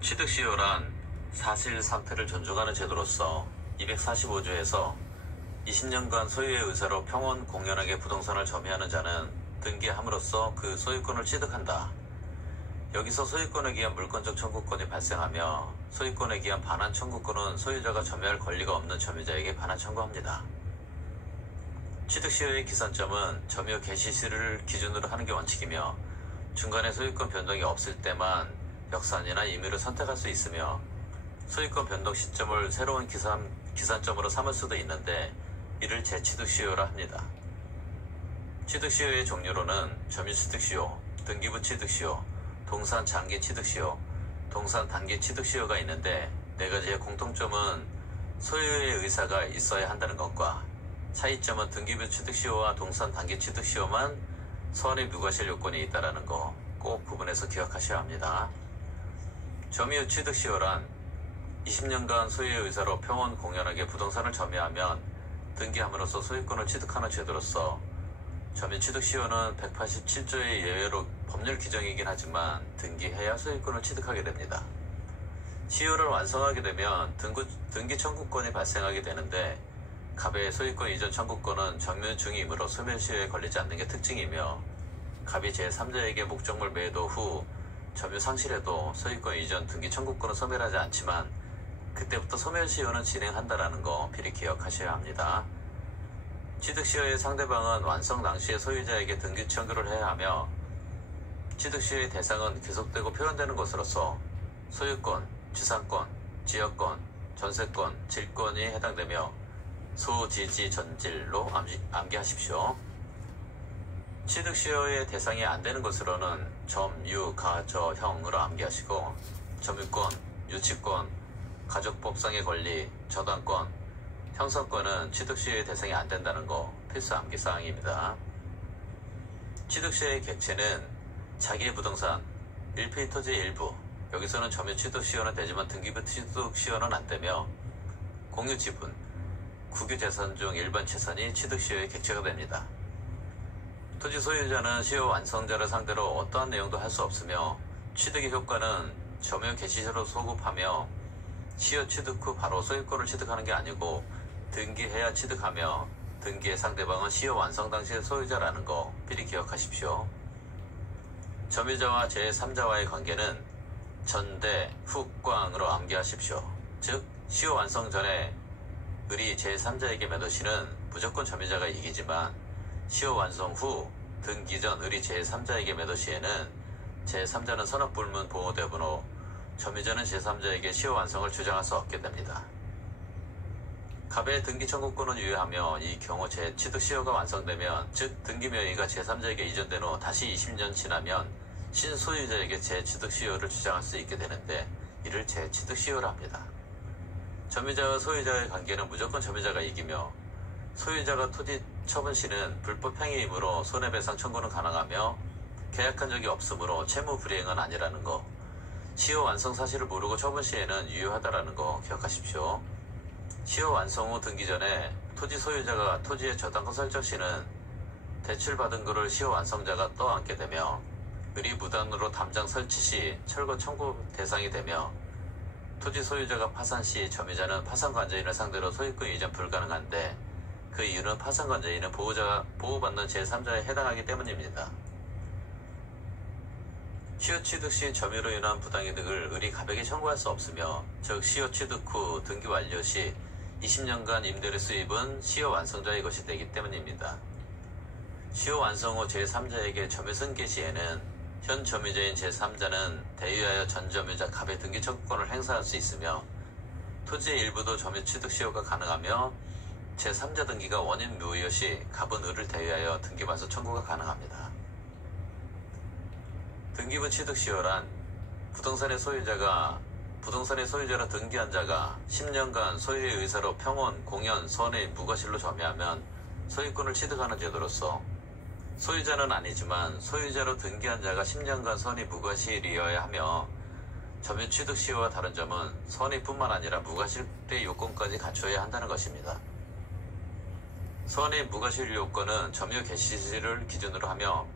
취득시효란 사실 상태를 존중하는 제도로서 245조에서 20년간 소유의 의사로 평온 공연하게 부동산을 점유하는 자는 등기함으로써 그 소유권을 취득한다. 여기서 소유권에 기한 물권적 청구권이 발생하며 소유권에 기한 반환 청구권은 소유자가 점유할 권리가 없는 점유자에게 반환 청구합니다. 취득시효의 기산점은 점유 개시시를 기준으로 하는 게 원칙이며 중간에 소유권 변동이 없을 때만 역산이나 임의를 선택할 수 있으며 소유권 변동 시점을 새로운 기산점으로 삼을 수도 있는데 이를 재취득시효라 합니다. 취득시효의 종류로는 점유취득시효, 등기부 취득시효, 동산 장기 취득시효, 동산 단기 취득시효가 있는데 네 가지의 공통점은 소유의 의사가 있어야 한다는 것과 차이점은 등기부 취득시효와 동산 단기 취득시효만 소환의 무과실 요건이 있다는 거 꼭 구분해서 기억하셔야 합니다. 점유 취득시효란 20년간 소유의 의사로 평온 공연하게 부동산을 점유하면 등기함으로써 소유권을 취득하는 제도로서 점유 취득시효는 187조의 예외로 법률 규정이긴 하지만 등기해야 소유권을 취득하게 됩니다. 시효를 완성하게 되면 등기 청구권이 발생하게 되는데 갑의 소유권 이전 청구권은 점유 중이므로 소멸시효에 걸리지 않는 게 특징이며 갑이 제3자에게 목적물 매도 후 점유 상실에도 소유권 이전 등기 청구권은 소멸하지 않지만 그때부터 소멸시효는 진행한다라는 거 필히 기억하셔야 합니다. 취득시효의 상대방은 완성 당시에 소유자에게 등기 청구를 해야 하며 취득시효의 대상은 계속되고 표현되는 것으로서 소유권, 지상권, 지역권, 전세권, 질권이 해당되며 소지지 전질로 암기하십시오. 취득시효의 대상이 안 되는 것으로는 점유, 가저, 형으로 암기하시고 점유권, 유치권, 가족법상의 권리, 저당권, 형성권은 취득시효의 대상이 안 된다는 거 필수 암기사항입니다. 취득시효의 객체는 자기의 부동산, 1필 토지의 일부, 여기서는 점유 취득시효는 되지만 등기부 취득시효는 안 되며 공유지분, 국유재산 중 일반 재산이 취득시효의 객체가 됩니다. 토지 소유자는 시효 완성자를 상대로 어떠한 내용도 할 수 없으며 취득의 효과는 점유 개시시로 소급하며 시효 취득 후 바로 소유권을 취득하는 게 아니고 등기해야 취득하며 등기의 상대방은 시효 완성 당시의 소유자라는 거 필히 기억하십시오. 점유자와 제3자와의 관계는 전대, 후광으로 암기하십시오. 즉 시효 완성 전에 을이 제3자에게 매도 시는 무조건 점유자가 이기지만 시효 완성 후 등기 전 을이 제3자에게 매도 시에는 제3자는 선업불문 보호되므로 점유자는 제3자에게 시효 완성을 주장할 수 없게 됩니다. 갑의 등기 청구권은 유효하며 이 경우 재취득시효가 완성되면 즉 등기 명의가 제3자에게 이전된 후 다시 20년 지나면 신소유자에게 재취득시효를 주장할 수 있게 되는데 이를 재취득시효라 합니다. 점유자와 소유자의 관계는 무조건 점유자가 이기며 소유자가 토지 처분 시는 불법 행위이므로 손해배상 청구는 가능하며 계약한 적이 없으므로 채무 불이행은 아니라는 거, 시효 완성 사실을 모르고 처분 시에는 유효하다라는 거 기억하십시오. 시효 완성 후 등기 전에 토지 소유자가 토지의 저당권 설정 시는 대출받은 거를 시효 완성자가 떠안게 되며 을이 무단으로 담장 설치 시 철거 청구 대상이 되며 토지 소유자가 파산 시 점유자는 파산관저인을 상대로 소유권 이전 불가능한데 그 이유는 파산관저인은 보호받는 제3자에 해당하기 때문입니다. 시효 취득 시 점유로 인한 부당이득을 을이 갑에게 청구할 수 없으며 즉 시효 취득 후 등기 완료 시 20년간 임대료 수입은 시효 완성자의 것이 되기 때문입니다. 시효 완성 후 제3자에게 점유 승계 시에는 현 점유자인 제3자는 대유하여 전 점유자 갑의 등기 청구권을 행사할 수 있으며 토지의 일부도 점유 취득 시효가 가능하며 제3자 등기가 원인 무효 시 갑은 을을 대유하여 등기반수 청구가 가능합니다. 등기부 취득 시효란 부동산의 소유자로 등기한 자가 10년간 소유의 의사로 평온, 공연, 선의, 무과실로 점유하면 소유권을 취득하는 제도로서 소유자는 아니지만 소유자로 등기한 자가 10년간 선의, 무과실이어야 하며 점유 취득 시효와 다른 점은 선의뿐만 아니라 무과실의 요건까지 갖춰야 한다는 것입니다. 선의 무과실 요건은 점유 개시시를 기준으로 하며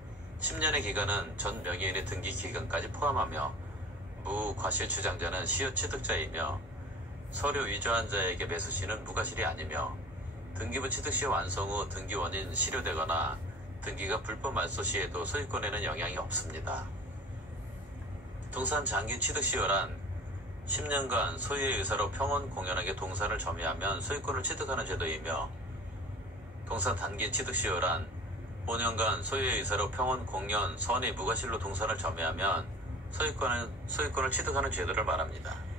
10년의 기간은 전 명의인의 등기 기간까지 포함하며 무과실 주장자는 시효 취득자이며 서류 위조한 자에게 매수시는 무과실이 아니며 등기부 취득시 완성 후 등기 원인 실효되거나 등기가 불법 말소 시에도 소유권에는 영향이 없습니다. 동산 장기 취득 시효란 10년간 소유의 의사로 평온 공연하게 동산을 점유하면 소유권을 취득하는 제도이며 동산 단기 취득 시효란 5년간 소유의 의사로 평온 공연 선의 무과실로 동산을 점유하면 소유권을 취득하는 제도를 말합니다.